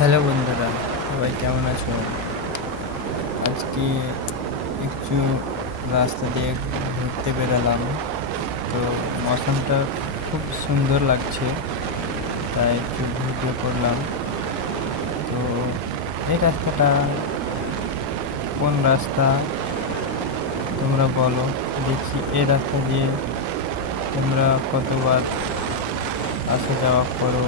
Hello বন্ধুরা, সবাই কেমন আছো? আজকে একটু রাস্তা দিয়ে ঘুরতে বেরোলাম। তো মৌসুমটা খুব সুন্দর লাগছে, তাই একটু ভিডিও করলাম। তো এই রাস্তাটা কোন রাস্তা? তোমরা বলো, দেখি এই রাস্তা দিয়ে তোমরা কতবার আসা যাওয়া করো।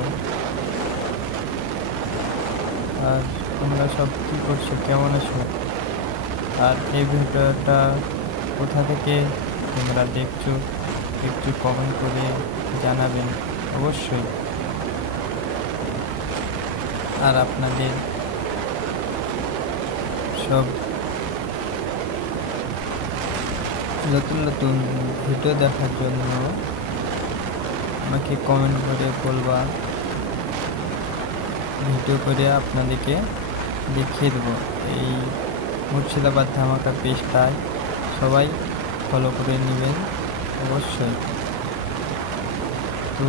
আর তোমরা সব কী করছ? কেমন আছো? আর এই ভিডিওটা কোথা থেকে তোমরা দেখছ? একটু কমেন্ট করে জানাবেন, অবশ্যই। আর আপনাদের সব নতুন নতুন ভিডিও দেখার জন্য আমাকে কমেন্ট করে বলবা। ভিডিও করে আপনাদেরকে দেখিয়ে দেবো। এই মুর্শিদাবাদ ধামাকা পেজটায় সবাই ফলো করে নেবেন অবশ্যই। তো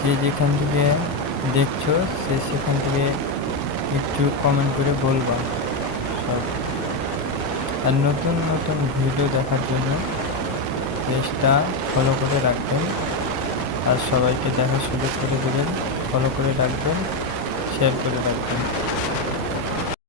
যে যেখান থেকে দেখছ সে সেখান থেকে একটু কমেন্ট করে বলবা সব। আর নতুন নতুন ভিডিও দেখার জন্য পেজটা ফলো করে রাখবেন। আর সবাইকে দেখার সুযোগ করে দেবেন। ফলো করে রাখবেন শেয়ার করে রাখবেন।